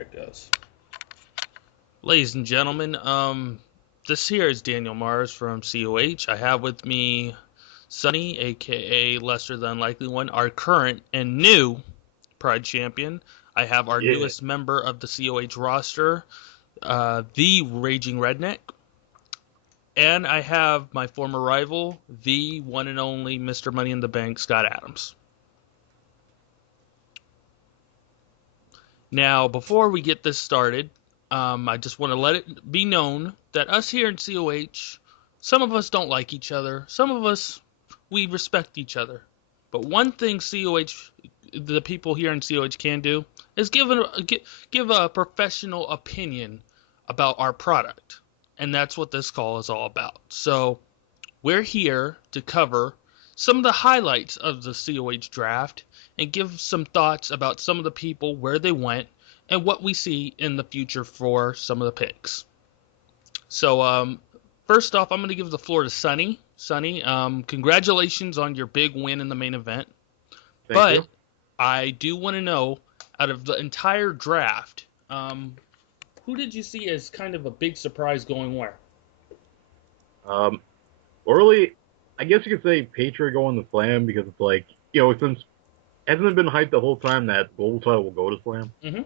There it goes. Ladies and gentlemen, this here is Daniel Mars from COH. I have with me Sonny, aka Lester the Unlikely One, our current and new Pride champion. I have our newest member of the COH roster, the Ragin Redneck. And I have my former rival, the one and only Mr. Money in the Bank, Scott Adams. Now, before we get this started, I just want to let it be known that us here in COH, some of us don't like each other. Some of us, we respect each other. But one thing the people here in COH can do is give a professional opinion about our product. And that's what this call is all about. So we're here to cover some of the highlights of the COH draft and give some thoughts about some of the people, where they went, and what we see in the future for some of the picks. So first off, I'm going to give the floor to Sonny. Sonny, congratulations on your big win in the main event. Thank you. I do want to know, out of the entire draft, who did you see as kind of a big surprise going where? Early, I guess you could say Patriot going to Slam because it's like, since hasn't it been hyped the whole time that global title will go to Slam? Mm-hmm.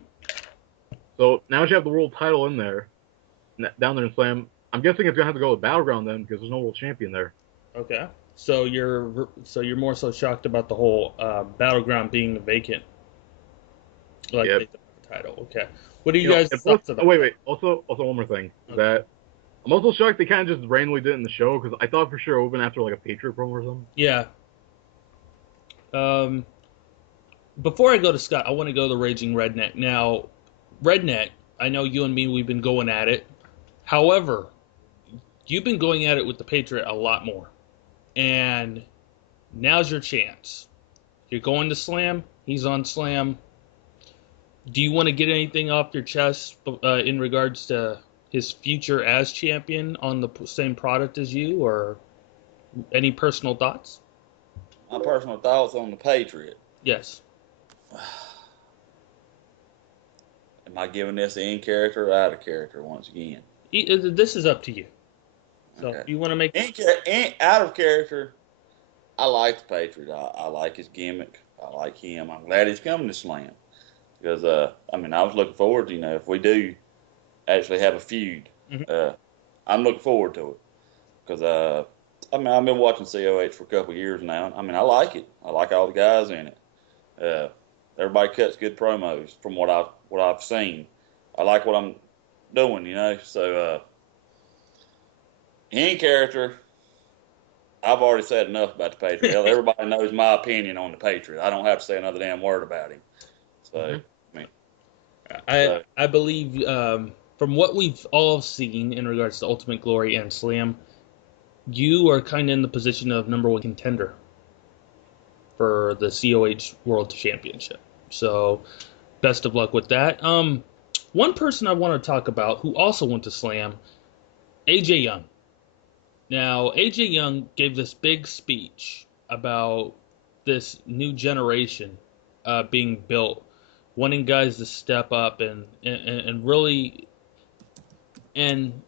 So now you have the world title in there, down there in Slam. I'm guessing it's gonna have to go to Battleground then because there's no world champion there. Okay. So you're more so shocked about the whole Battleground being vacant, like Yep. they took the title. Okay. What do you guys thoughts about? Wait. Also, one more thing. Okay. That I'm also shocked they kind of just randomly did it in the show because I thought for sure it would have been after like a Patriot promo or something. Yeah. Before I go to Scott, I want to go to Raging Redneck. Now, Redneck, I know you and me, we've been going at it. However, you've been going at it with the Patriot a lot more. And now's your chance. You're going to Slam. He's on Slam. Do you want to get anything off your chest in regards to his future as champion on the same product as you, or any personal thoughts? My personal thoughts on the Patriot. Yes. Am I giving this in character or out of character once again? This is up to you. So Okay. you want to make out of character? I like the Patriot. I like his gimmick. I like him. I'm glad he's coming to Slam because I was looking forward to if we do actually have a feud. Mm-hmm. I'm looking forward to it because I've been watching COH for a couple of years now. I like it. I like all the guys in it. Everybody cuts good promos from what I've seen. I like what I'm doing, So in character, I've already said enough about the Patriot. Everybody knows my opinion on the Patriot. I don't have to say another damn word about him. So I believe from what we've all seen in regards to Ultimate Glory and Slam, you are kind of in the position of number one contender for the COH World Championship. So, best of luck with that. One person I want to talk about who also went to Slam, AJ Young. Now, AJ Young gave this big speech about this new generation being built, wanting guys to step up and really, and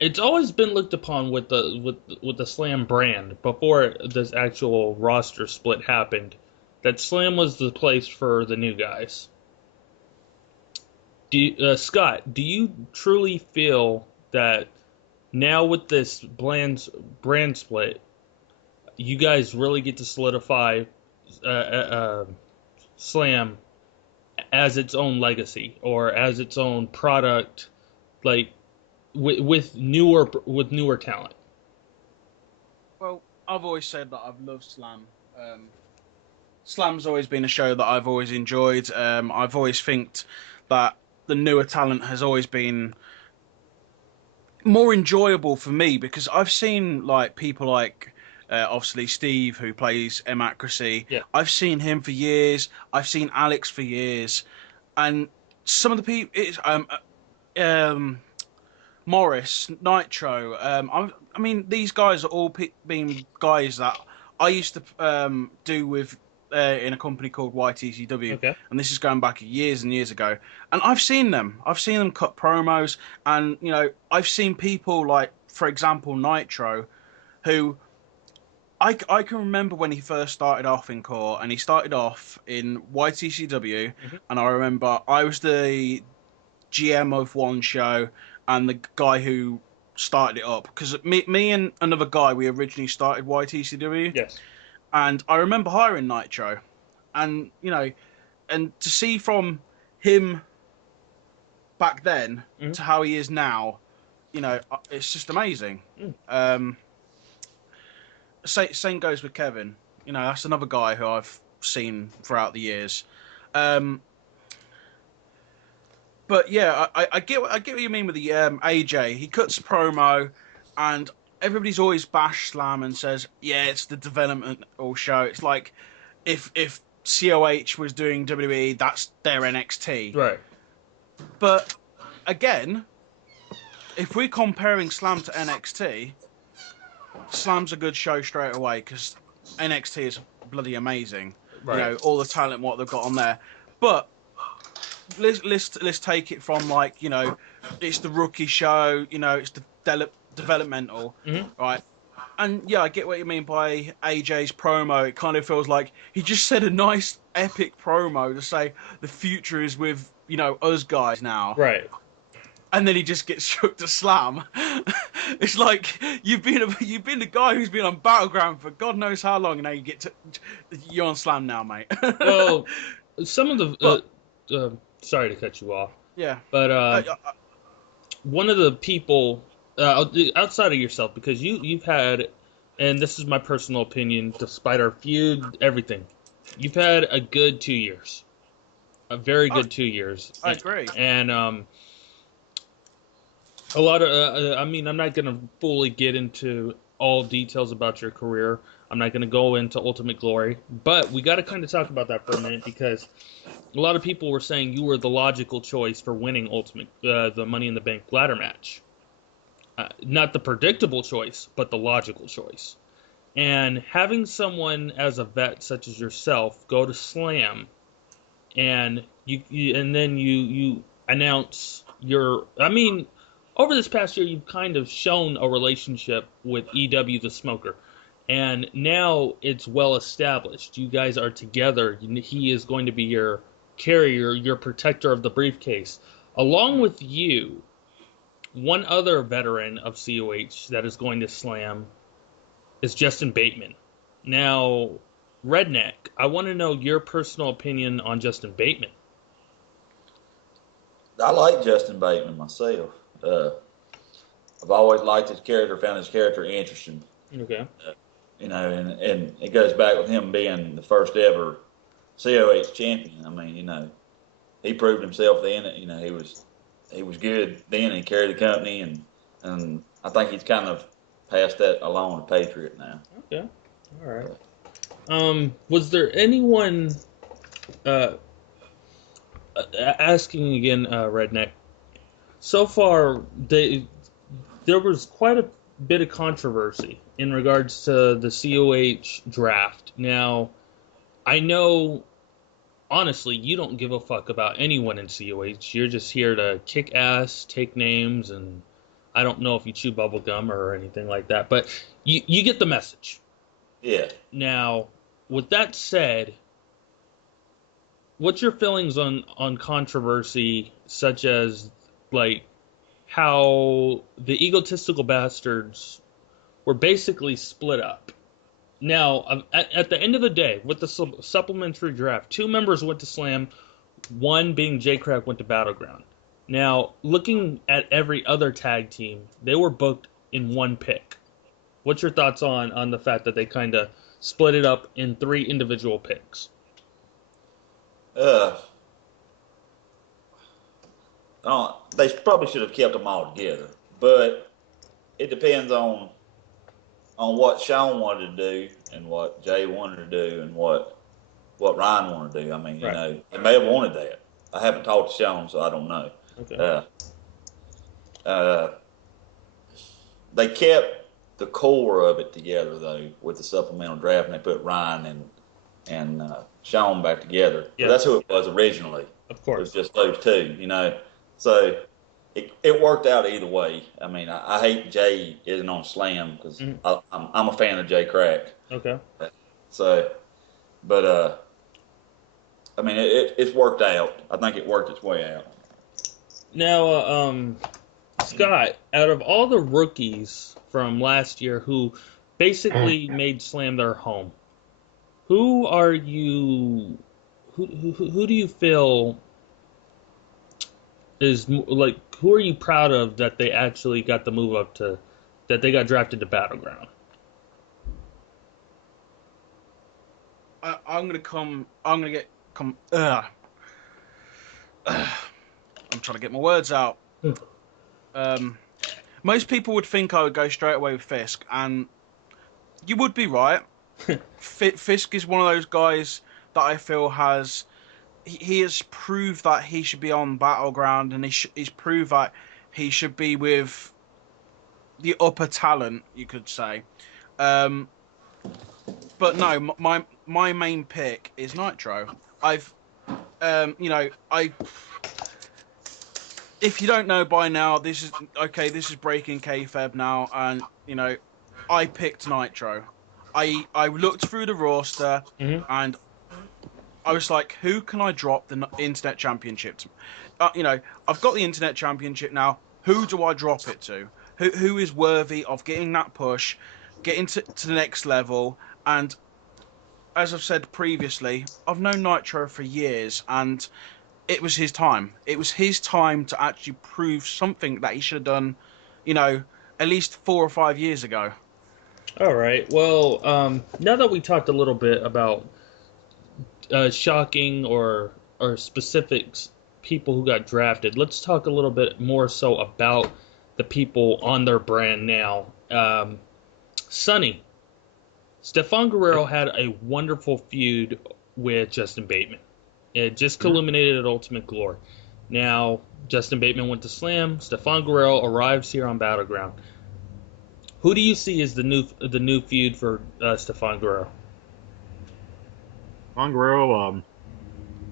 it's always been looked upon with the Slam brand before this actual roster split happened, that Slam was the place for the new guys. Scott, do you truly feel that now with this brand split, you guys really get to solidify Slam as its own legacy or as its own product, like with newer talent? Well, I've always said that I've loved Slam. Slam's always been a show that I've always enjoyed. I've always think that the newer talent has always been more enjoyable for me because I've seen like people like obviously Steve who plays Emacracy. Yeah. I've seen him for years. I've seen Alex for years, and some of the people. Morris, Nitro. These guys are all been guys that I used to do with in a company called YTCW, Okay. and this is going back years and years ago. And I've seen them. I've seen them cut promos, and I've seen people like, for example, Nitro, who I can remember when he first started off in Core, and he started off in YTCW, and I remember I was the GM of one show, and the guy who started it up, because me and another guy, we originally started YTCW, Yes. and I remember hiring Nitro, and and to see from him back then to how he is now, it's just amazing. Same goes with Kevin. That's another guy who I've seen throughout the years. But yeah, I get what you mean with the AJ. He cuts a promo, and everybody's always bashed Slam and says, "Yeah, it's the developmental show." It's like if COH was doing WWE, that's their NXT. Right. But again, if we're comparing Slam to NXT, Slam's a good show straight away because NXT is bloody amazing. Right. All the talent what they've got on there. But let's take it from it's the rookie show. It's the developmental, right? And yeah, I get what you mean by AJ's promo. It kind of feels like he just said a nice epic promo to say the future is with us guys now. Right. And then he just gets shook to Slam. It's like you've been the guy who's been on Battleground for God knows how long, and now you're on Slam now, mate. Well, some of the sorry to cut you off. Yeah. But one of the people outside of yourself, because you've had, and this is my personal opinion, despite our feud, everything, you've had a good 2 years, a very good 2 years. I agree. And a lot of, I mean, I'm not going to fully get into all details about your career. I'm not going to go into Ultimate Glory, but we got to kind of talk about that for a minute, because a lot of people were saying you were the logical choice for winning the Money in the Bank ladder match. Not the predictable choice, but the logical choice. And having someone as a vet such as yourself go to Slam, and then you announce your, I mean, over this past year, you've kind of shown a relationship with EW the Smoker. And now it's well established. You guys are together. He is going to be your carrier, your protector of the briefcase. Along with you, one other veteran of COH that is going to Slam is Justin Bateman. Now, Redneck, I want to know your personal opinion on Justin Bateman. I like Justin Bateman myself. I've always liked his character, found his character interesting. Okay. And it goes back with him being the first ever COH champion. I mean, he proved himself then. He was good then. He carried the company, and I think he's kind of passed that along to Patriot now. Okay. All right. Was there anyone asking again, Redneck? So far, there was quite a bit of controversy in regards to the COH draft. Now, I know, honestly, you don't give a fuck about anyone in COH. You're just here to kick ass, take names, and I don't know if you chew bubble gum or anything like that, but you get the message. Yeah. Now, with that said, what's your feelings on controversy such as, like, how the egotistical bastards were basically split up? Now, at the end of the day, with the supplementary draft, 2 members went to Slam, one being J-Crack went to Battleground. Now, looking at every other tag team, they were booked in one pick. What's your thoughts on the fact that they kind of split it up in 3 individual picks? They probably should have kept them all together, but it depends on what Sean wanted to do and what Jay wanted to do and what Ryan wanted to do. I mean, Right. They may have wanted that. I haven't talked to Sean, so I don't know. Okay. They kept the core of it together though with the supplemental draft, and they put Ryan and Sean back together. Yeah. That's who it was originally. Of It course. was just those two, you know. So it worked out either way. I mean, I hate Jay isn't on Slam because I'm a fan of Jay Crack. Okay. So, but I mean, it's worked out. I think it worked its way out. Now, Scott, out of all the rookies from last year who basically made Slam their home, who are you? Who do you feel is like? Who are you proud of that they actually got the move up to, that they got drafted to Battleground? I'm gonna come. I'm trying to get my words out. Most people would think I would go straight away with Fisk, and you would be right. Fisk is one of those guys that I feel he has proved that he should be on Battleground, and he's proved that he should be with the upper talent, you could say. But no, my main pick is Nitro. If you don't know by now, this is breaking kayfabe now, and I picked Nitro. I looked through the roster, and I was like, who can I drop the Internet Championship to? I've got the Internet Championship now. Who do I drop it to? Who is worthy of getting that push, getting to the next level? And as I've said previously, I've known Nitro for years, and it was his time. It was his time to actually prove something that he should have done, at least 4 or 5 years ago. All right. Well, now that we talked a little bit about shocking or specifics people who got drafted, let's talk a little bit more so about the people on their brand now. Sonny. Stephon Guerrero had a wonderful feud with Justin Bateman. It just culminated at Ultimate Glory. Now, Justin Bateman went to Slam. Stephon Guerrero arrives here on Battleground. Who do you see as the new feud for Stephon Guerrero? Stephon Guerrero,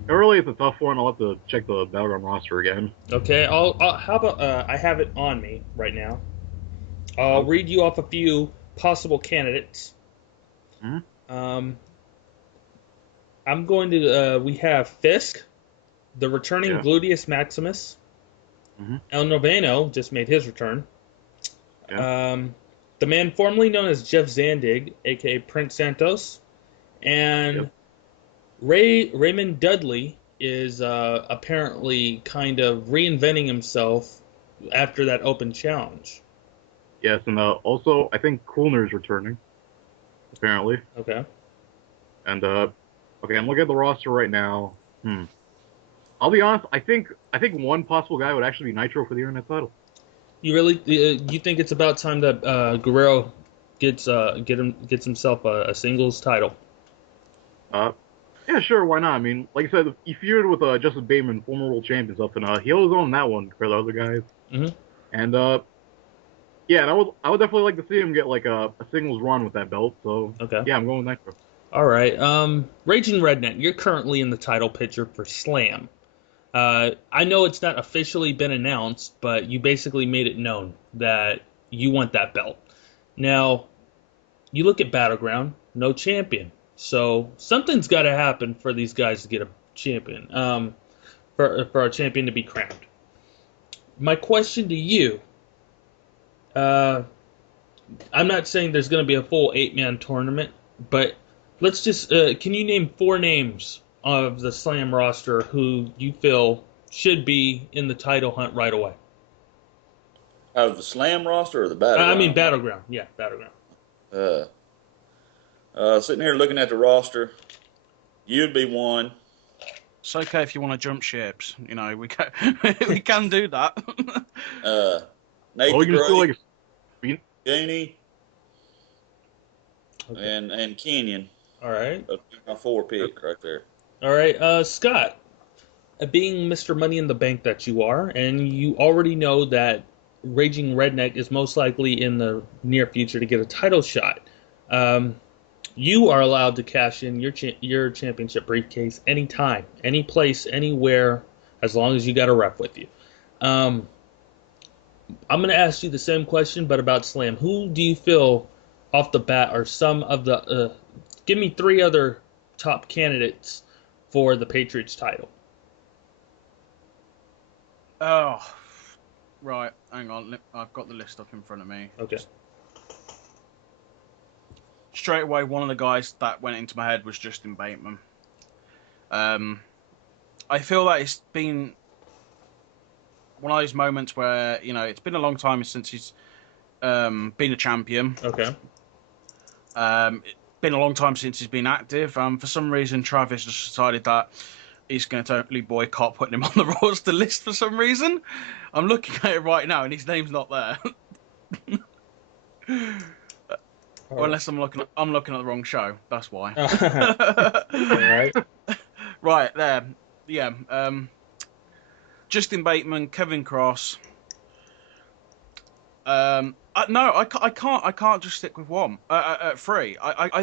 early it's a tough one. I'll have to check the Battleground roster again. Okay, how about I have it on me right now. I'll read you off a few possible candidates. I'm going to. We have Fisk, the returning Gluteus Maximus. El Noveno just made his return. The man formerly known as Jeff Zandig, aka Prince Santos, and Raymond Dudley is apparently kind of reinventing himself after that open challenge. Yes, and also I think Coolner's returning, apparently. Okay. And okay, I'm looking at the roster right now. I'll be honest. I think one possible guy would actually be Nitro for the Internet title. You really you think it's about time that Guerrero gets himself a singles title? Yeah, sure. Why not? I mean, like I said, he feuded with Justin Bateman, former world champion, stuff, and he held his own in that one compared to other guys. And yeah, and I would definitely like to see him get like a singles run with that belt. So yeah, I'm going with Nitro. All right. Ragin Redneck, you're currently in the title picture for Slam. I know it's not officially been announced, but you basically made it known that you want that belt. Now, you look at Battleground, no champion. So something's got to happen for these guys to get a champion, for a champion to be crowned. My question to you, I'm not saying there's going to be a full 8-man tournament, but let's just, can you name 4 names of the Slam roster who you feel should be in the title hunt right away? Out of the Slam roster or the Battleground? I mean Battleground. Yeah, Battleground. Sitting here looking at the roster, you'd be one. It's okay if you want to jump ships. We can do that. Nate you can still like Genie, and Kenyon. All right. My 4 pick right there. All right, Scott, being Mr. Money in the Bank that you are, and you already know that Raging Redneck is most likely in the near future to get a title shot. You are allowed to cash in your championship briefcase anytime, any place, anywhere, as long as you got a rep with you. I'm going to ask you the same question, but about Slam. Who do you feel off the bat are some of the? Give me 3 other top candidates for the Patriots title. Oh, right. Hang on. I've got the list up in front of me. Okay. Straight away, one of the guys that went into my head was Justin Bateman. I feel that it's been one of those moments where, it's been a long time since he's been a champion. Okay. It's been a long time since he's been active. For some reason, Travis just decided that he's going to totally boycott putting him on the roster list for some reason. I'm looking at it right now, and his name's not there. Or unless I'm looking at the wrong show. That's why. All right. Right there. Yeah. Justin Bateman, Kevin Cross. No, I can't just stick with one. 3.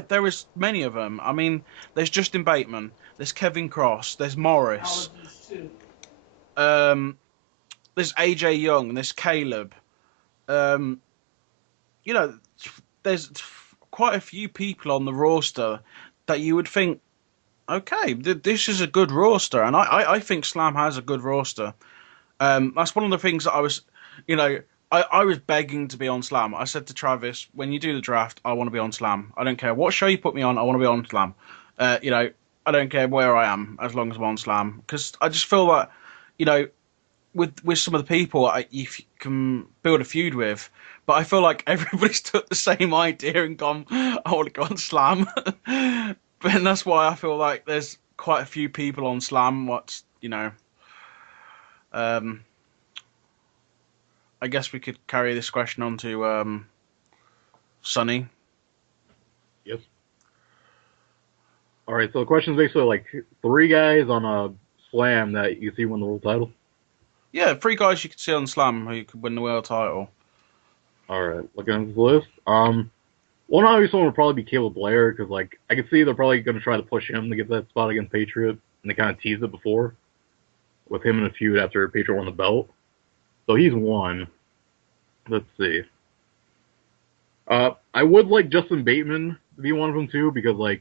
There is many of them. I mean, there's Justin Bateman, there's Kevin Cross, there's Morris. There's AJ Young, there's Caleb. There's quite a few people on the roster that you would think, okay, this is a good roster, and I think Slam has a good roster. That's one of the things that I was, I was begging to be on Slam. I said to Travis, when you do the draft, I want to be on Slam. I don't care what show you put me on, I want to be on Slam. I don't care where I am as long as I'm on Slam, because I just feel that, with some of the people you can build a feud with, but I feel like everybody's took the same idea and gone, I want to go on Slam. And that's why I feel like there's quite a few people on Slam. I guess we could carry this question on to Sonny. Yes. All right, so the question is basically like 3 guys on a Slam that you see win the world title. Yeah, 3 guys you could see on Slam who could win the world title. All right, looking at this list. One obvious one would probably be Caleb Blair, because I can see they're probably going to try to push him to get that spot against Patriot, and they kind of teased it before with him in a feud after Patriot won the belt. So he's one. Let's see. I would like Justin Bateman to be one of them too, because I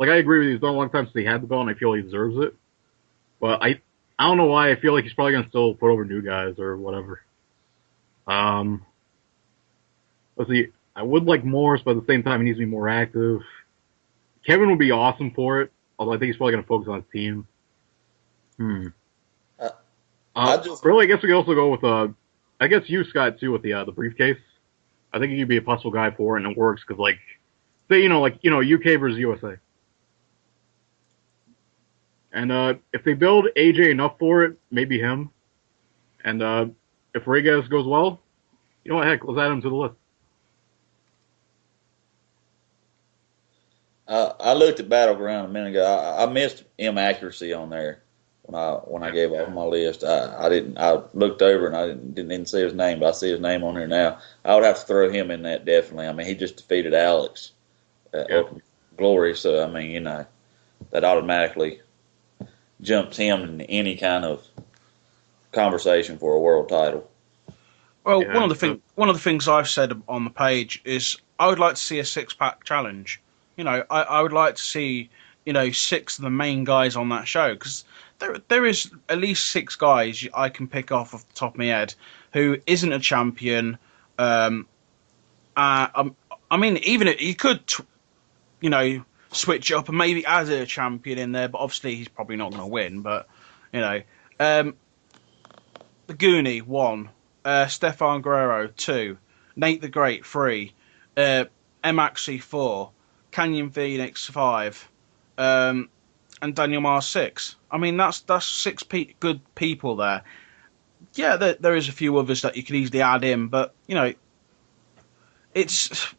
agree with you. It's been a long time since he had the belt, and I feel he deserves it. But I don't know why. I feel like he's probably gonna still put over new guys or whatever. Let's see. I would like Morris, but at the same time, he needs to be more active. Kevin would be awesome for it, although I think he's probably gonna focus on his team. I guess we could also go with I guess you, Scott, too, with the briefcase. I think you'd be a possible guy for it, and it works because, say, UK versus USA. And if they build AJ enough for it, maybe him. And if Reyes goes well, you know what, heck, let's add him to the list. I looked at Battleground a minute ago. I missed M accuracy on there when I gave off my list. I looked over and I didn't see his name, but I see his name on here now. I would have to throw him in that definitely. I mean, he just defeated Alex Ultimate Glory, so I mean, that automatically jumps him in any kind of conversation for a world title. Well, yeah, one of the things I've said on the page is I would like to see a 6-pack challenge. I would like to see 6 of the main guys on that show, because there is at least 6 guys I can pick off the top of my head who isn't a champion. I mean, even if you could, switch up and maybe add a champion in there, but obviously he's probably not going to win. But the Goonie 1, Stefan Guerrero 2, Nate the Great 3, MXC 4, Canyon Phoenix 5, and Daniel Mars 6. I mean, that's 6 good people there. Yeah, there is a few others that you could easily add in, but it's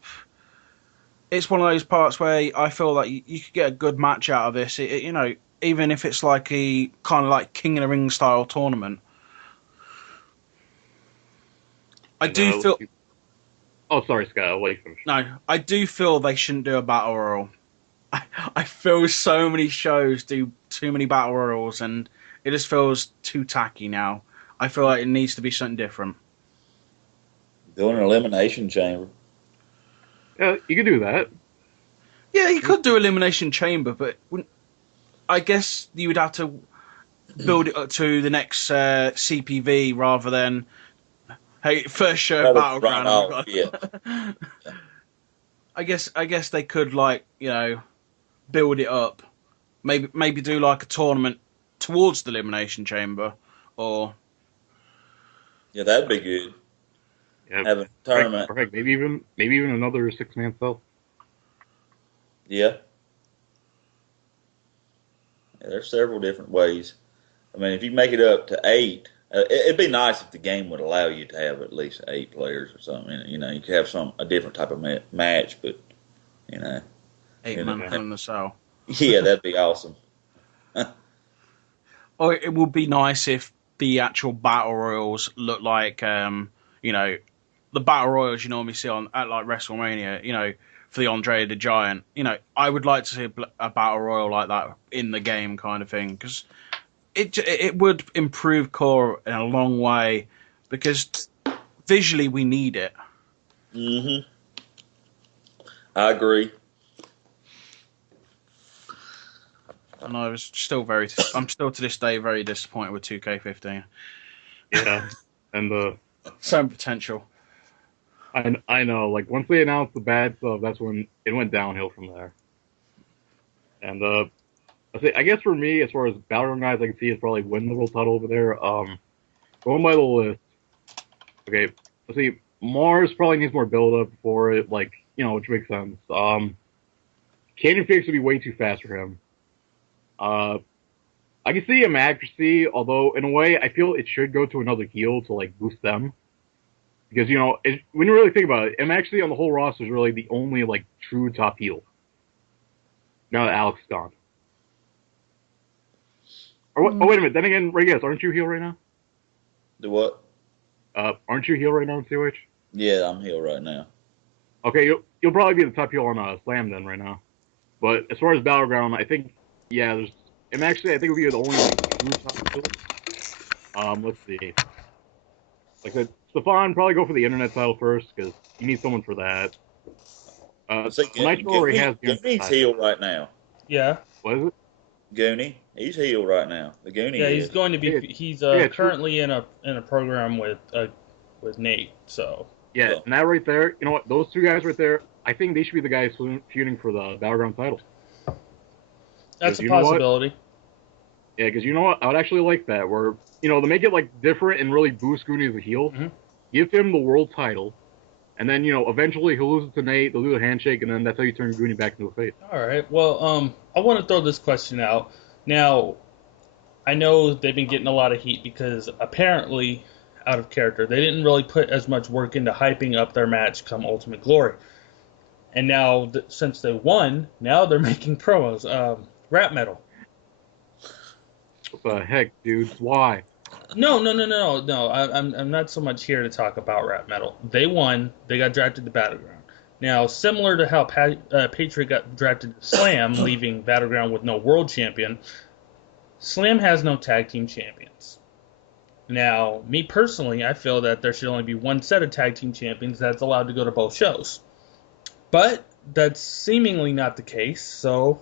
one of those parts where I feel like you could get a good match out of this. Even if it's like a kind of like King of the Ring style tournament. I do feel. Oh, sorry, Scott. I'll wait for. No, I do feel they shouldn't do a battle royal. I feel so many shows do too many battle royals, and it just feels too tacky now. I feel like it needs to be something different. Doing an elimination chamber. Yeah, you could do that. Yeah, you could do Elimination Chamber, but I guess you would have to build it up to the next CPV rather than, hey, first show Rather Battleground. run And off, yeah. I guess they could, like, build it up. Maybe do like a tournament towards the Elimination Chamber, or Yeah, that'd be good. Yeah, Have a tournament. perfect. Maybe even another 6-man cell. Yeah. There's several different ways. I mean, if you make it up to 8, it'd be nice if the game would allow you to have at least 8 players or something. You could have a different type of match, but 8-man Hell in the Cell. Yeah, that'd be awesome. Or it would be nice if the actual battle royals look like, the battle royals you normally see at like WrestleMania, for the Andre the Giant. I would like to see a battle royal like that in the game, kind of thing, because it would improve core in a long way, because visually we need it. I agree. And I'm still to this day very disappointed with 2K15. Yeah, and some potential. I know. Like, once they announced the bad stuff, that's when it went downhill from there. And I guess for me, as far as Battleground guys, I can see is probably win the world title over there. Going by the list. Okay, let's see. Mars probably needs more build up for it, which makes sense. Canyon Phoenix would be way too fast for him. I can see him accuracy, although in a way I feel it should go to another heel to boost them. Because when you really think about it, actually on the whole roster is really the only true top heel. Now that Alex is gone. Oh wait a minute. Then again, Ray Gettys, aren't you heel right now? Do what? Aren't you heel right now in COH? Yeah, I'm heel right now. Okay, you'll probably be the top heel on Slam then right now. But as far as Battleground, I think there's. And actually, I think we'll be the only true top heel. Let's see. Like I said, Stefan, probably go for the internet title first, because you need someone for that. Nitro already has Goonie's heel right now. Yeah. What is it? Goonie, he's heel right now. The Goonie. Yeah, he's going to be. He's currently in a program with Nate. So. Yeah, and that right there, you know what? Those two guys right there, I think they should be the guys feuding for the Battleground title. That's a possibility. Yeah, because you know what? I would actually like that, where, to make it, different and really boost Goonie as a heel, give him the world title, and then, eventually he'll lose it to Nate, they'll do a handshake, and then that's how you turn Goonie back into a face. All right. Well, I want to throw this question out. Now, I know they've been getting a lot of heat because apparently, out of character, they didn't really put as much work into hyping up their match come Ultimate Glory. And now, since they won, now they're making promos. Rap metal. What the heck, dude? Why? No. I'm not so much here to talk about rap metal. They won. They got drafted to Battleground. Now, similar to how Patriot got drafted to Slam, leaving Battleground with no world champion, Slam has no tag team champions. Now, me personally, I feel that there should only be one set of tag team champions that's allowed to go to both shows. But that's seemingly not the case, so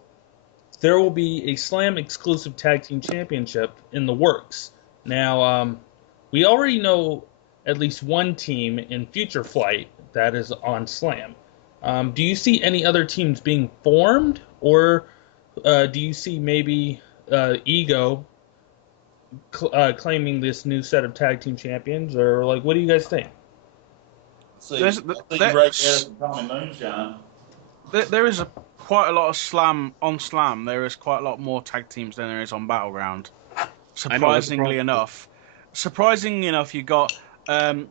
there will be a Slam exclusive tag team championship in the works. Now, we already know at least one team in Future Flight that is on Slam. Do you see any other teams being formed, or do you see maybe Ego claiming this new set of tag team champions, or what do you guys think? There is quite a lot of Slam on Slam. There is quite a lot more tag teams than there is on Battleground. Surprisingly enough, you got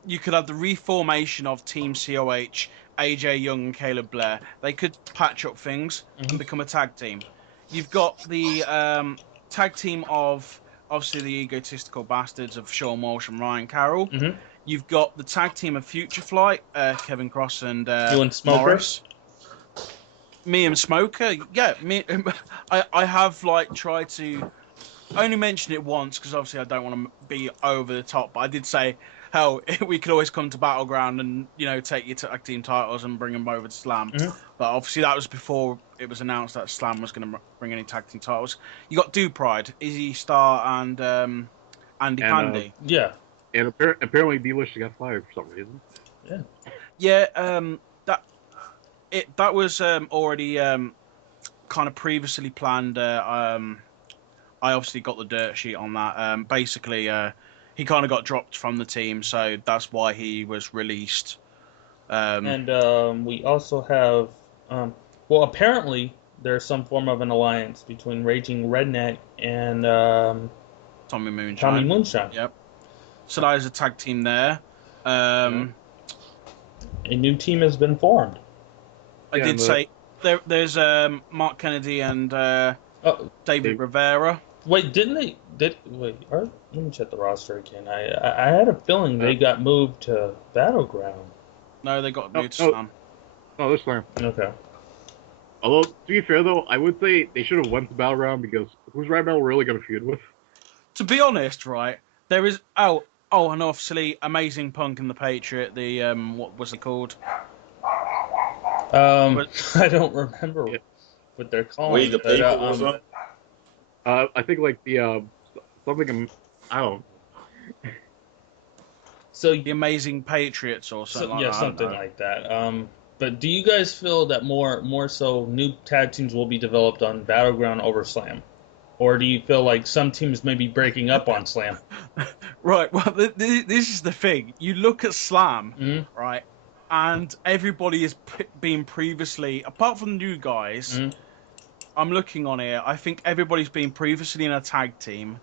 you could have the reformation of Team COH, AJ Young and Caleb Blair. They could patch up things and become a tag team. You've got the tag team of obviously the egotistical bastards of Sean Walsh and Ryan Carroll. You've got the tag team of Future Flight, Kevin Cross and Morris. Me and Smoker, yeah, I have like tried to only mention it once because obviously I don't want to be over the top, but I did say, hell, we could always come to Battleground and take your tag team titles and bring them over to Slam. Mm-hmm. But obviously that was before it was announced that Slam was going to bring any tag team titles. You got Do Pride, Izzy Star, and Andy Pandy. Yeah. And apparently D-Lish got fired for some reason. Yeah. Yeah, that was already kind of previously planned. I obviously got the dirt sheet on that. Basically, he kind of got dropped from the team, so that's why he was released. And we also have, well, apparently there's some form of an alliance between Raging Redneck and Tommy Moonshine. Tommy Moonshine. Yep. So that is a tag team there. A new team has been formed. I did say there's Mark Kennedy and David Rivera. Wait, let me check the roster again. I had a feeling they got moved to Battleground. No, they got moved to Slam. No, they're Slam. Okay. Although, to be fair though, I would say they should have went to Battleground because who's right now really going to feud with? To be honest, right, there is and obviously Amazing Punk and the Patriot. The what was it called? I don't remember what they're calling. We the People or something. I think like the something. I don't. So the Amazing Patriots or something like that. Yeah, something like that. But do you guys feel that more so new tag teams will be developed on Battleground over Slam? Or do you feel like some teams may be breaking up on Slam? Right, well, this is the thing. You look at Slam, right, and everybody has been previously, apart from the new guys, I'm looking on here, I think everybody's been previously in a tag team.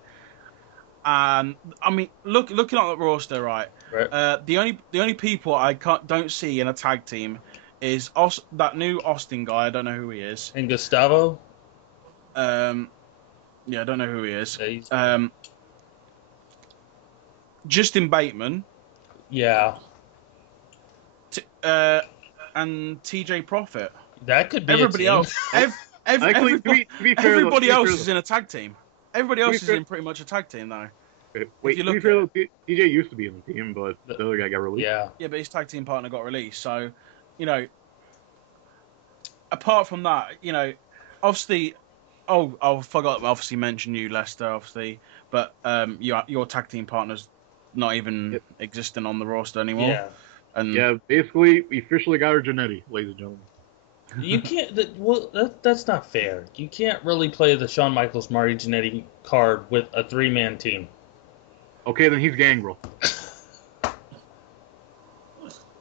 And I mean, looking at the roster, right? The only people I don't see in a tag team is that new Austin guy. I don't know who he is. And Gustavo. Yeah, I don't know who he is. Justin Bateman. Yeah. And TJ Profit. That could be everybody else. Actually, to be fair, everybody else is in a tag team. Everybody else is in pretty much a tag team, though. Wait, to be fair, TJ used to be in the team, but the other guy got released. Yeah. Yeah, but his tag team partner got released. So, apart from that, obviously, I forgot to obviously mention you, Lester, obviously, but your tag team partner's not even existing on the roster anymore. Yeah. And basically, we officially got our Jannetty, ladies and gentlemen. You can't. That's not fair. You can't really play the Shawn Michaels Marty Jannetty card with a 3-man team. Okay, then he's Gangrel.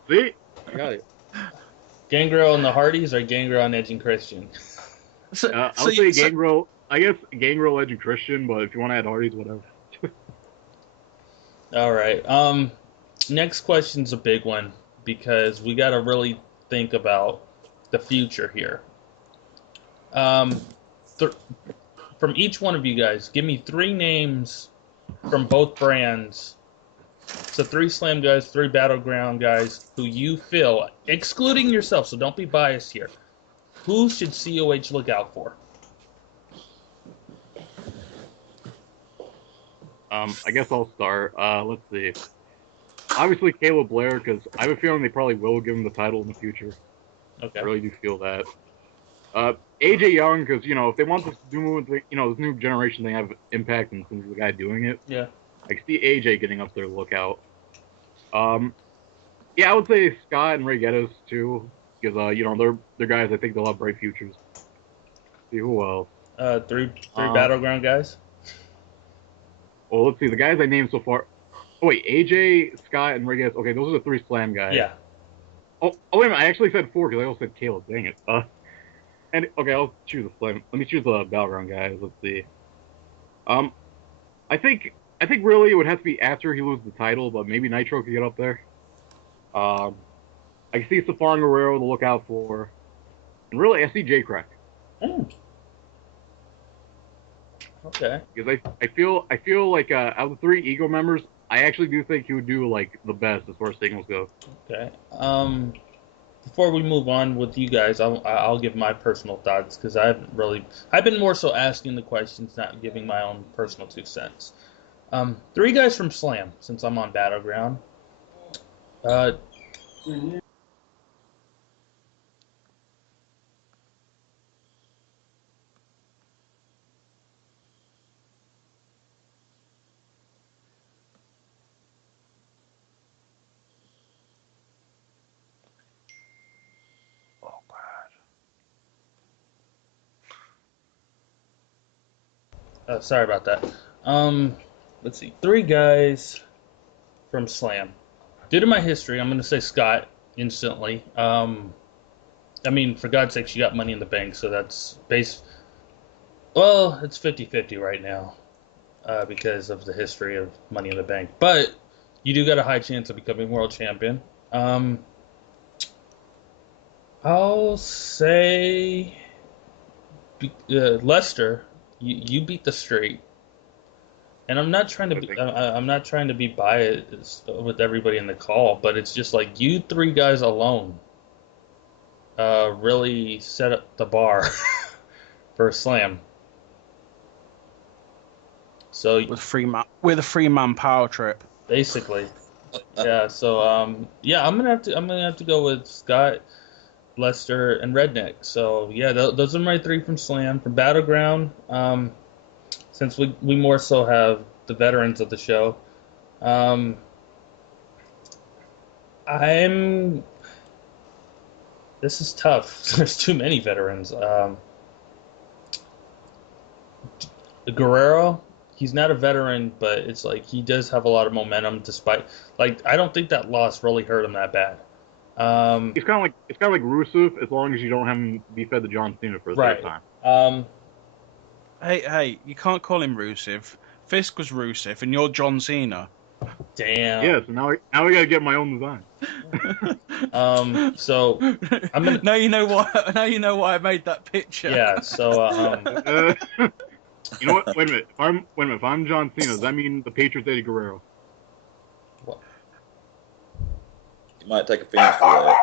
See, I got it. Gangrel and the Hardys, or Gangrel and Edge and Christian? I'll say Gangrel. I guess Gangrel, Edge, and Christian, but if you want to add Hardys, whatever. All right. Next question's a big one because we got to really think about the future here. From each one of you guys, give me 3 names from both brands. So 3 Slam guys, 3 Battleground guys who you feel, excluding yourself, so don't be biased here. Who should COH look out for? I guess I'll start. Let's see. Obviously, Caleb Blair, because I have a feeling they probably will give him the title in the future. Okay. I really do feel that. AJ Young, because, if they want this new this new generation, they have Impact, and since he's the guy doing it. Yeah. I can see AJ getting up there to look out. Yeah, I would say Scott and Ray Gettys, too, because, they're guys I think they'll have bright futures. See who else? 3 Battleground guys? Well, let's see. The guys I named so far. Oh, wait. AJ, Scott, and Ray Gettys. Okay, those are the 3 Slam guys. Yeah. Oh, wait a minute. I actually said 4 because I also said Caleb. Dang it. And okay, I'll choose a Slam. Let me choose the Battleground guys. Let's see. I think really it would have to be after he loses the title, but maybe Nitro could get up there. I can see Safar and Guerrero to look out for, and really I see J-Crack. Okay. Because I feel like out of the 3 Ego members, I actually do think he would do like the best as far as singles go. Okay. before we move on with you guys, I'll give my personal thoughts because I've been more so asking the questions, not giving my own personal 2 cents. 3 guys from Slam, since I'm on Battleground. Uh, Sorry about that. Let's see. 3 guys from Slam. Due to my history, I'm going to say Scott instantly. I mean, for God's sake, she got Money in the Bank, so that's base. Well, it's 50-50 right now because of the history of Money in the Bank. But you do got a high chance of becoming world champion. I'll say Lester. You beat the streak. And I'm not trying to be I'm not trying to be biased with everybody in the call, but it's just like you 3 guys alone really set up the bar for a Slam. So with a 3-man power trip, basically, yeah. So yeah, I'm gonna have to go with Scott, Lester, and Redneck. So yeah, those are my 3 from Slam. From Battleground, since we more so have the veterans of the show, this is tough. There's too many veterans. Guerrero, he's not a veteran, but it's like he does have a lot of momentum. Despite, like, I don't think that loss really hurt him that bad. It's kind of like Rusev, as long as you don't have him be fed to John Cena for the right. third time. Hey, you can't call him Rusev. Fisk was Rusev, and you're John Cena. Damn. Yeah, so now we gotta get my own design. So I'm gonna. Now you know why. Now you know why I made that picture. Yeah. So you know what? Wait a minute. If I'm John Cena, does that mean the Patriots Eddie Guerrero? You might take offense to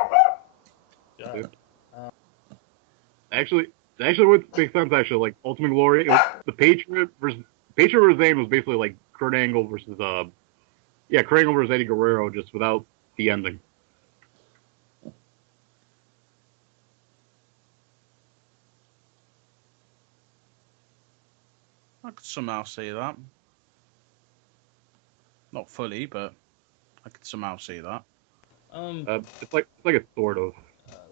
that. Actually, would make sense. Actually, like Ultimate Glory, the Patriot versus Zayn was basically like Kurt Angle versus Kurt Angle versus Eddie Guerrero, just without the ending. I could somehow see that. Not fully, but I could somehow see that. It's like a sort of.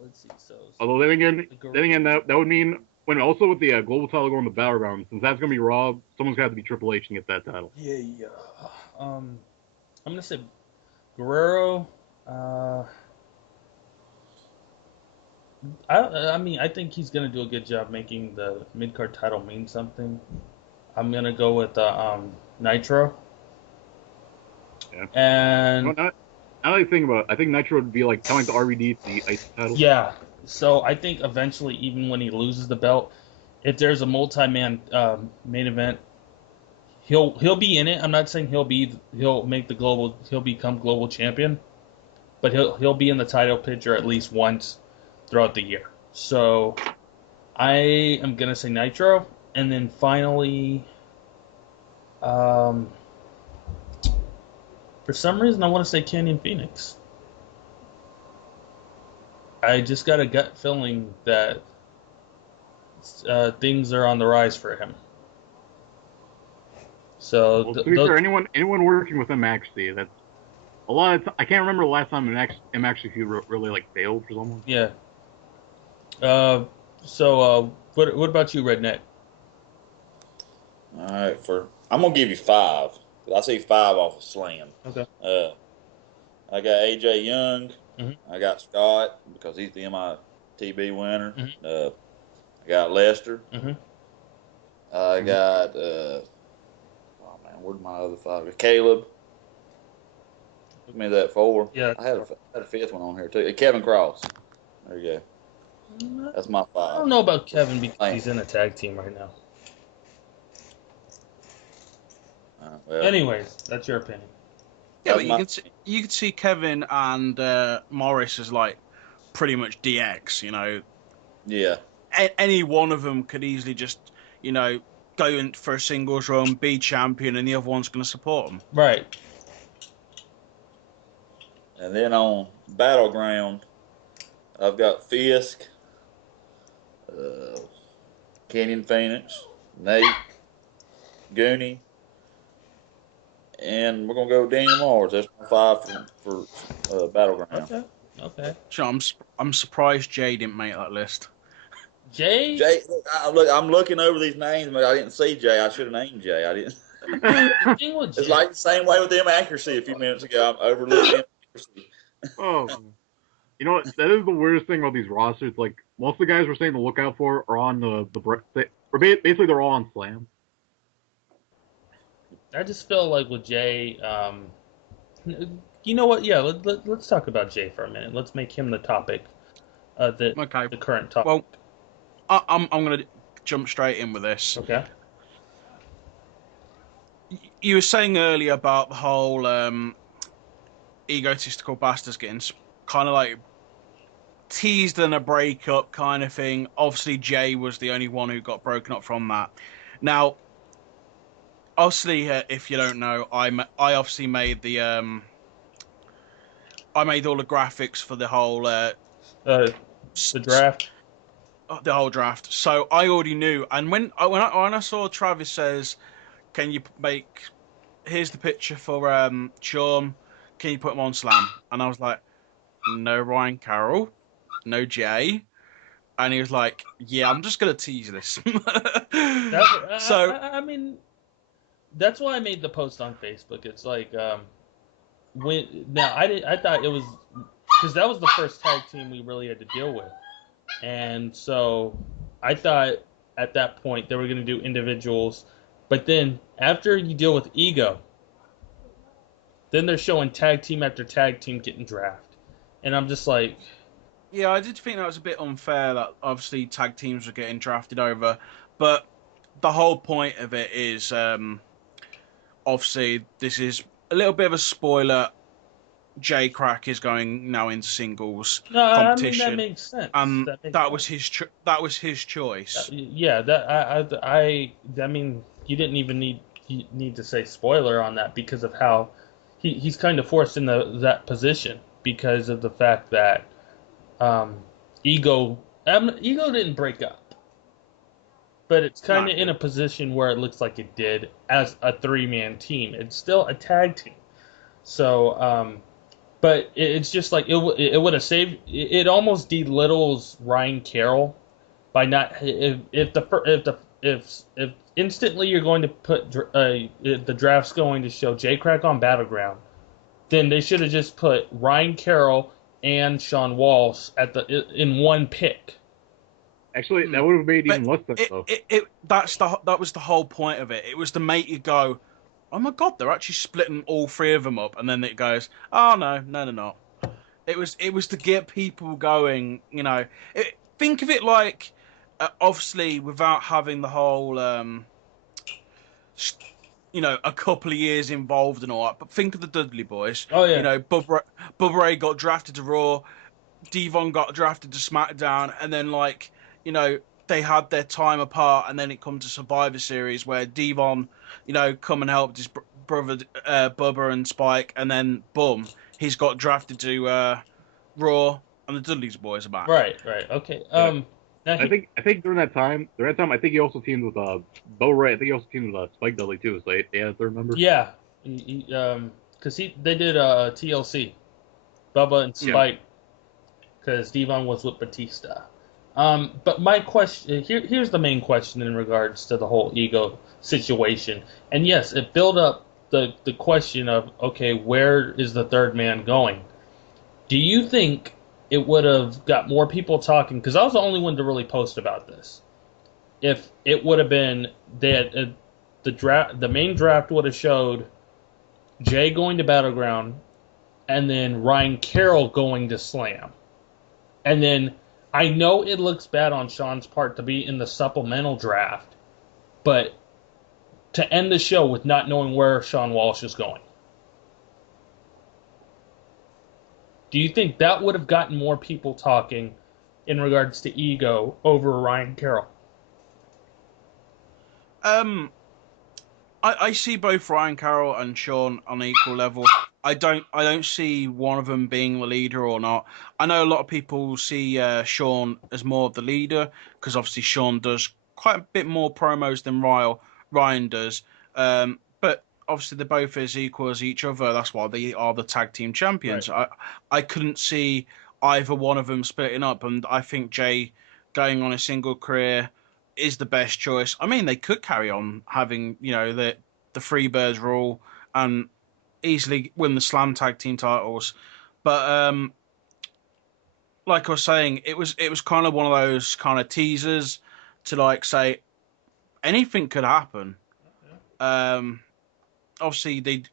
Let's see. So Although then again, that would mean when also with the global title going to Battleground, since that's gonna be Raw, someone's gonna have to be Triple H to get that title. Yeah. I'm gonna say Guerrero. I mean, I think he's gonna do a good job making the mid card title mean something. I'm gonna go with Nitro. Yeah. And now that I think about it, I think Nitro would be like telling the RVD the IC title. yeah. So I think eventually, even when he loses the belt, if there's a multi-man main event, he'll be in it. I'm not saying he'll become global champion, but he'll be in the title picture at least once throughout the year. So I am gonna say Nitro, and then finally, for some reason I want to say Canyon Phoenix. I just got a gut feeling that things are on the rise for him. So well, to be fair, anyone working with him actually, that's a lot. I can't remember the last time him actually really like failed for someone. Yeah. So what about you, Redneck? All right, I'm gonna give you 5. I see 5 off of Slam. Okay. I got AJ Young. Mm-hmm. I got Scott because he's the MITB winner. Mm-hmm. I got Lester. Mm-hmm. I got where's my other 5? Caleb. Give me that 4. Yeah. I had a 5th one on here too. Kevin Cross. There you go. That's my 5. I don't know about Kevin because he's in a tag team right now. Well, anyways, that's your opinion. Yeah, but you can see Kevin and Morris as like pretty much DX. You know, Yeah. any one of them could easily just, you know, go in for a singles run, be champion, and the other one's going to support them. Right. And then on Battleground, I've got Fisk, Kenyon Phoenix, Nate, Goonie, and we're gonna go with Daniel Mars. That's my 5 for Battleground. Okay. Okay. So I'm surprised Jay didn't make that list. Jay. Jay, I'm looking over these names, but I didn't see Jay. I should have named Jay. I didn't. The thing with It's Jay, like the same way with them accuracy a few minutes ago. I'm overlooking accuracy. Oh, you know what? That is the weirdest thing about these rosters. Like most of the guys we're saying to look out for are on basically they're all on Slam. I just feel like with Jay, you know what? Yeah, let's talk about Jay for a minute. Let's make him the topic, the current topic. Well, I'm going to jump straight in with this. Okay. You were saying earlier about the whole egotistical bastards getting kind of like teased in a breakup kind of thing. Obviously, Jay was the only one who got broken up from that. Now, obviously, if you don't know, I obviously made the I made all the graphics for the whole the draft. The whole draft. So I already knew, and when I saw Travis says, "Can you make? Here's the picture for Sean. Can you put him on Slam?" And I was like, "No, Ryan Carroll, no Jay." And he was like, "Yeah, I'm just gonna tease this." I mean, that's why I made the post on Facebook. It's like I thought it was because that was the first tag team we really had to deal with, and so I thought at that point they were going to do individuals, but then after you deal with ego, then they're showing tag team after tag team getting drafted, and I'm just like. Yeah, I did think that was a bit unfair that obviously tag teams were getting drafted over, but the whole point of it is obviously this is a little bit of a spoiler. Jay Crack is going now into singles competition. I mean that makes sense. That was his choice. Yeah, I mean you didn't even need to say spoiler on that because of how he's kind of forced in that position because of the fact that. Ego didn't break up, but it's kind of in a position where it looks like it did as a 3-man team. It's still a tag team, so but it's just like it would have saved. It almost belittles Ryan Carroll by not if instantly you're going to put the draft's going to show Jay Crack on Battleground, then they should have just put Ryan Carroll and Sean Walsh in one pick. Actually, that would have made even less sense, though. That was the whole point of it. It was to make you go, oh my god, they're actually splitting all 3 of them up, and then it goes, oh no, they're not. It was to get people going, you know. Think of it like, obviously, without having the whole, you know, a couple of years involved and all that. But think of the Dudley Boys. Oh yeah. You know, Bubba Ray got drafted to Raw, Devon got drafted to SmackDown, and then like, you know, they had their time apart, and then it comes to Survivor Series where Devon, you know, come and helped his brother Bubba and Spike, and then boom, he's got drafted to Raw, and the Dudley Boys are back. Right. Okay. I think during that time, I think he also teamed with Bo Ray. I think he also teamed with Spike Dudley too. So they had a third member. Yeah, because they did TLC, Bubba and Spike, because Devon was with Batista. But my question here's the main question in regards to the whole ego situation. And yes, it built up the question of, okay, where is the third man going? Do you think it would have got more people talking? Because I was the only one to really post about this. If it would have been that the main draft would have showed Jay going to Battleground, and then Ryan Carroll going to Slam, and then I know it looks bad on Sean's part to be in the supplemental draft, but to end the show with not knowing where Sean Walsh is going. Do you think that would have gotten more people talking in regards to ego over Ryan Carroll? I see both Ryan Carroll and Sean on equal level. I don't see one of them being the leader or not. I know a lot of people see Sean as more of the leader because obviously Sean does quite a bit more promos than Ryan does. But obviously they're both as equal as each other. That's why they are the tag team champions. Right. I couldn't see either one of them splitting up, and I think Jay going on a single career is the best choice. I mean, they could carry on having, the Freebirds rule and easily win the Slam tag team titles, but like I was saying, it was kind of one of those kind of teasers to like say anything could happen. Obviously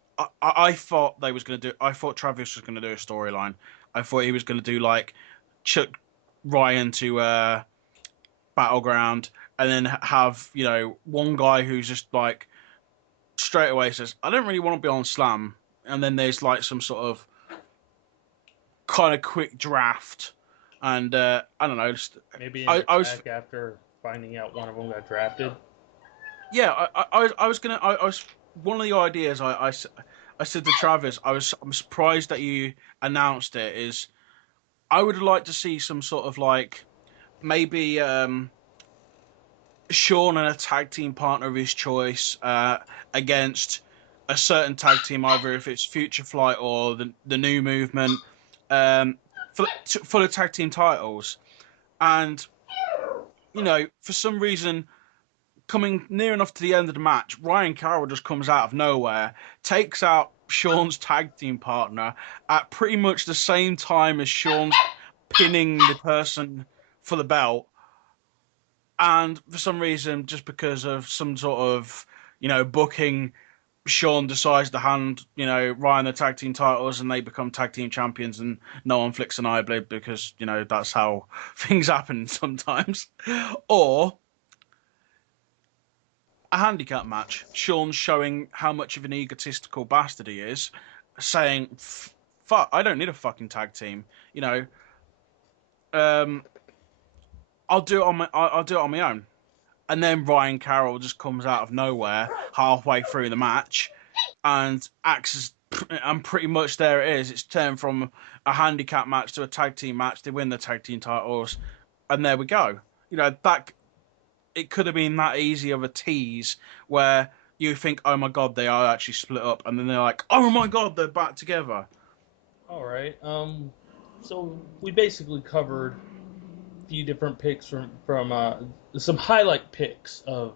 I thought they was gonna do. I thought Travis was gonna do a storyline. I thought he was gonna do like chuck Ryan to Battleground, and then have one guy who's just like straight away says, "I don't really want to be on Slam," and then there's like some sort of kind of quick draft, and I don't know. Maybe I was back after finding out one of them got drafted. Yeah, I was gonna. I was one of the ideas. I said to Travis, I'm surprised that you announced it. Is I would like to see some sort of like maybe Sean and a tag team partner of his choice against a certain tag team, either if it's Future Flight or the New Movement, for the tag team titles. And for some reason, coming near enough to the end of the match, Ryan Carroll just comes out of nowhere, takes out Sean's tag team partner at pretty much the same time as Sean's pinning the person for the belt. And for some reason, just because of some sort of, booking, Sean decides to hand, Ryan the tag team titles and they become tag team champions and no one flicks an eyelid because, that's how things happen sometimes. Or a handicap match. Sean's showing how much of an egotistical bastard he is, saying, fuck, I don't need a fucking tag team. I'll do it on my own. And then Ryan Carroll just comes out of nowhere halfway through the match and acts as, and pretty much there it is. It's turned from a handicap match to a tag team match. They win the tag team titles, and there we go. That it could have been that easy of a tease where you think, oh my god, they are actually split up, and then they're like, oh my god, they're back together. All right. So we basically covered few different picks from some highlight picks of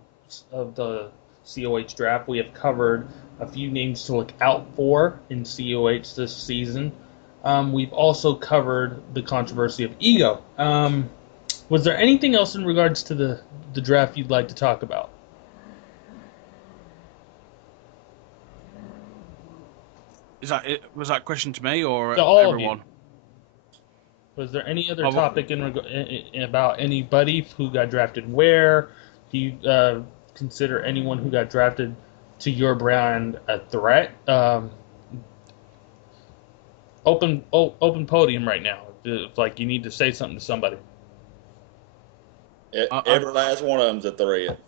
the COH draft. We have covered a few names to look out for in COH this season. We've also covered the controversy of ego. Was there anything else in regards to the draft you'd like to talk about? Was that question to me or To all everyone? of you. Was there any other topic about anybody who got drafted where? Do you consider anyone who got drafted to your brand a threat? Open podium right now. If like you need to say something to somebody. Every last one of them's a threat.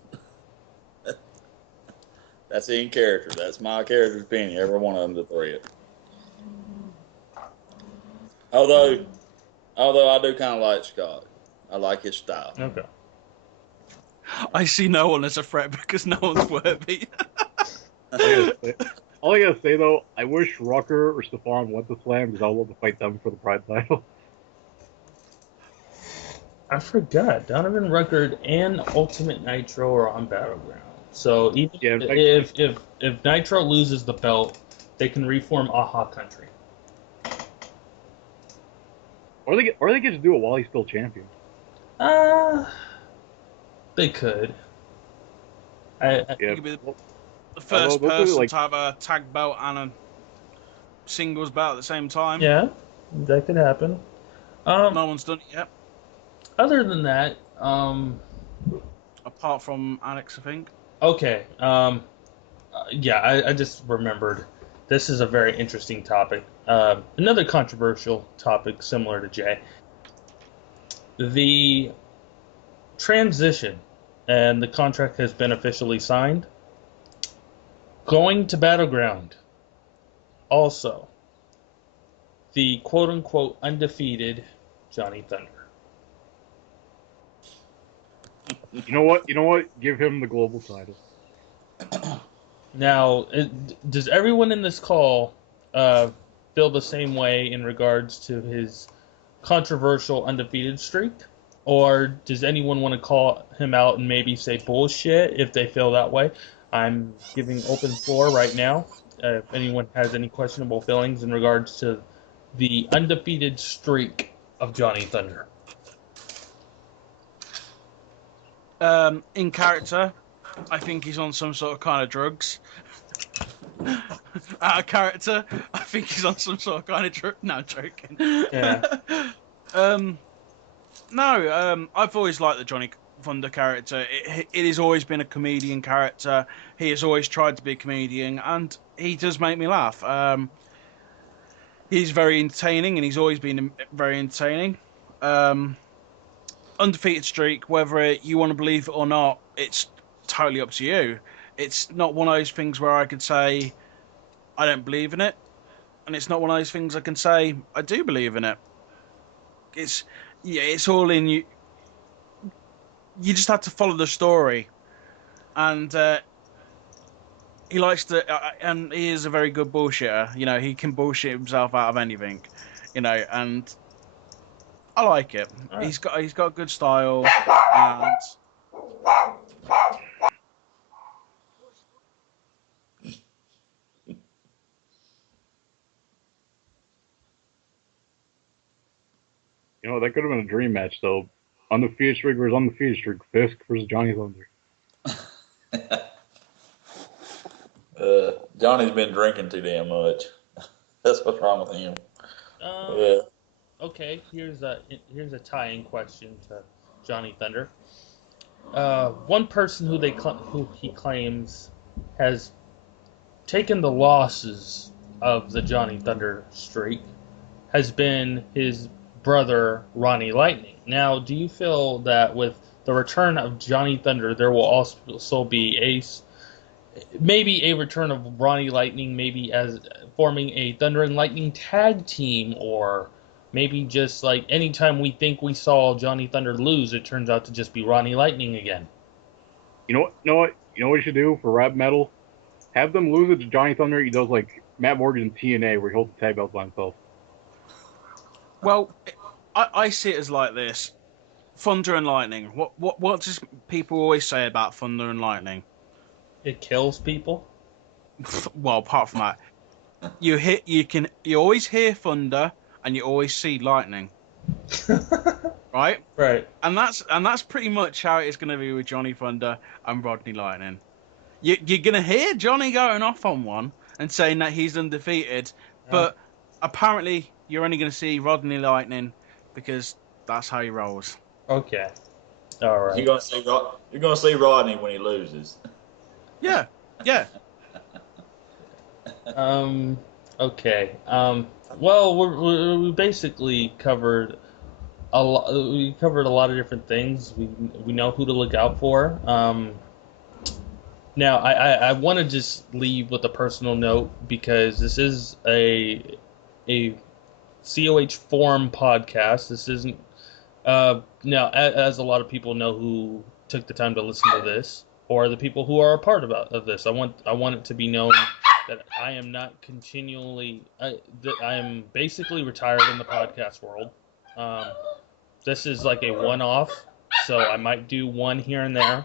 That's in character. That's my character's opinion. Every one of them's a threat. Although I do kind of like Scott. I like his style. Okay. I see no one as a threat because no one's worthy. All I gotta say though, I wish Rucker or Stefan went to Slam because I would love to fight them for the Pride title. I forgot. Donovan Rucker and Ultimate Nitro are on Battleground. So even if Nitro loses the belt, they can reform Aha Country. Or they get to do it while he's still champion. They could. You could be the first person to have a tag belt and a singles belt at the same time. Yeah, that could happen. No one's done it yet. Other than that, apart from Alex, I think. Okay. Yeah, I just remembered. this is a very interesting topic. Another controversial topic similar to Jay. The transition, and the contract has been officially signed. Going to Battleground. Also, the quote-unquote undefeated Johnny Thunder. You know what? Give him the global title. Now, does everyone in this call feel the same way in regards to his controversial undefeated streak? Or does anyone want to call him out and maybe say bullshit if they feel that way? I'm giving open floor right now. If anyone has any questionable feelings in regards to the undefeated streak of Johnny Thunder. In character, I think he's on some sort of kind of drugs. Out of character, I think he's on some sort of kind of drug. No, I'm joking. Yeah. No, I've always liked the Johnny Thunder character. It has always been a comedian character. He has always tried to be a comedian, and he does make me laugh. He's very entertaining, and he's always been very entertaining. Undefeated streak, whether you want to believe it or not, it's totally up to you. It's not one of those things where I could say I don't believe in it, and it's not one of those things I can say I do believe in it. It's all in you. You just have to follow the story, and he likes to, and he is a very good bullshitter. You know, he can bullshit himself out of anything. You know, and I like it. Right. He's got good style, and You know, that could have been a dream match, though. Undefeated streak versus undefeated streak. Fisk versus Johnny Thunder. Johnny's been drinking too damn much. That's what's wrong with him. Yeah. Okay, here's a tie-in question to Johnny Thunder. One person who he claims has taken the losses of the Johnny Thunder streak has been his brother Ronnie Lightning. Now, do you feel that with the return of Johnny Thunder, there will also be maybe a return of Ronnie Lightning, maybe as forming a Thunder and Lightning tag team, or maybe just like anytime we think we saw Johnny Thunder lose, it turns out to just be Ronnie Lightning again? You know what you should do for rap metal? Have them lose it to Johnny Thunder. He does like Matt Morgan in TNA, where he holds the tag belt by himself. well, I see it as like this: Thunder and Lightning. What does people always say about Thunder and Lightning? It kills people. Well, apart from that, you always hear thunder and you always see lightning, right? Right. And that's pretty much how it is going to be with Johnny Thunder and Rodney Lightning. You're going to hear Johnny going off on one and saying that he's undefeated, but apparently you're only going to see Rodney Lightning because that's how he rolls. Okay. All right. You're gonna see Rodney when he loses. Yeah. Okay. Well, we basically covered a lot. We covered a lot of different things. We know who to look out for. Now, I want to just leave with a personal note because this is a COH Forum podcast. This isn't. Now, as a lot of people know who took the time to listen to this, or the people who are a part of this, I want it to be known that I am not continually. That I am basically retired in the podcast world. This is like a one-off, so I might do one here and there.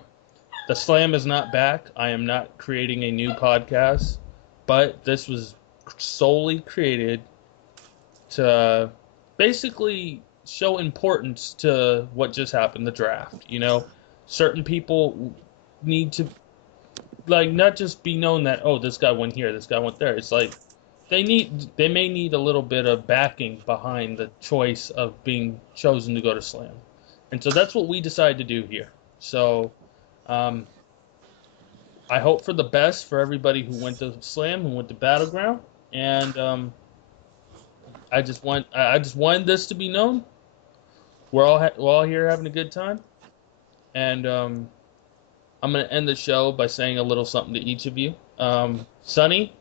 The Slam is not back. I am not creating a new podcast, but this was solely created to basically show importance to what just happened, the draft. You know, certain people need to, like, not just be known that, oh, this guy went here, this guy went there. It's like they may need a little bit of backing behind the choice of being chosen to go to Slam. And so that's what we decided to do here. So I hope for the best for everybody who went to Slam, who went to Battleground, and I just wanted this to be known. We're all here having a good time, and I'm gonna end the show by saying a little something to each of you. Sonny,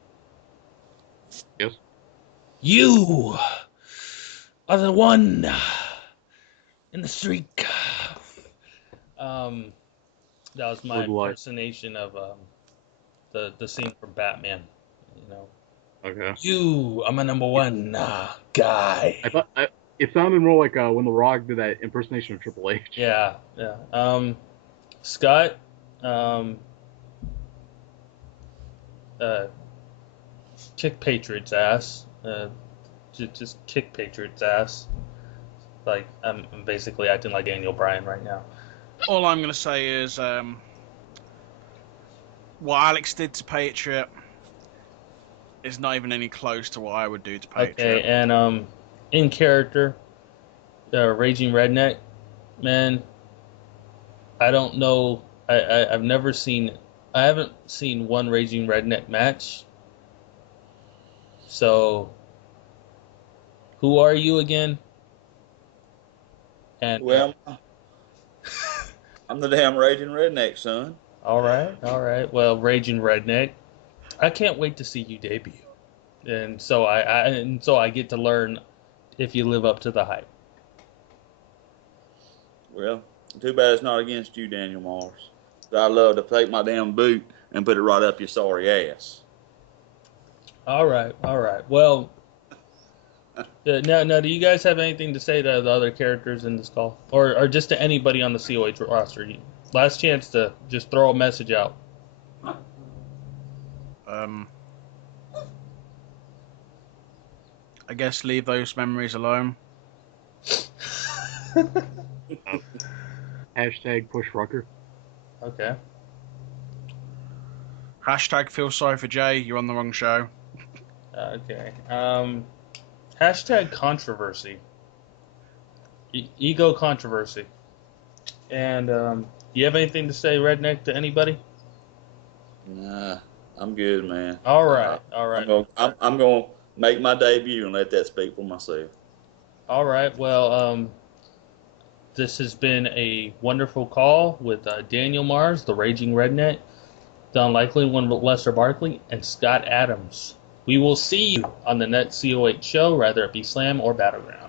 Yes. you are the one in the streak. That was my impersonation of the scene from Batman. You know. Okay. You are my number one guy. It sounded more like when The Rock did that impersonation of Triple H. Yeah. Scott, kick Patriot's ass. Just kick Patriot's ass. Like I'm basically acting like Daniel Bryan right now. All I'm gonna say is what Alex did to Patriot is not even any close to what I would do to Patriot. Okay, and in character, Raging Redneck, man, I don't know. I haven't seen one Raging Redneck match. So, who are you again? And well, I'm the damn Raging Redneck, son. All right. Well, Raging Redneck, I can't wait to see you debut, and so I get to learn if you live up to the hype. Well, too bad it's not against you, Daniel Mars. I'd love to take my damn boot and put it right up your sorry ass. All right. Well, now, do you guys have anything to say to the other characters in this call, or just to anybody on the COH roster? Last chance to just throw a message out. I guess leave those memories alone. Hashtag push Rucker. Okay. Hashtag feel sorry for Jay. You're on the wrong show. Okay. Hashtag controversy. Ego controversy. And do you have anything to say, Redneck, to anybody? Nah, I'm good, man. All right. I'm gonna make my debut and let that speak for myself. All right. Well, this has been a wonderful call with Daniel Mars, the Raging Redneck, the Unlikely One with Lester Barkley, and Scott Adams. We will see you on the next COH show, whether it be Slam or Battleground.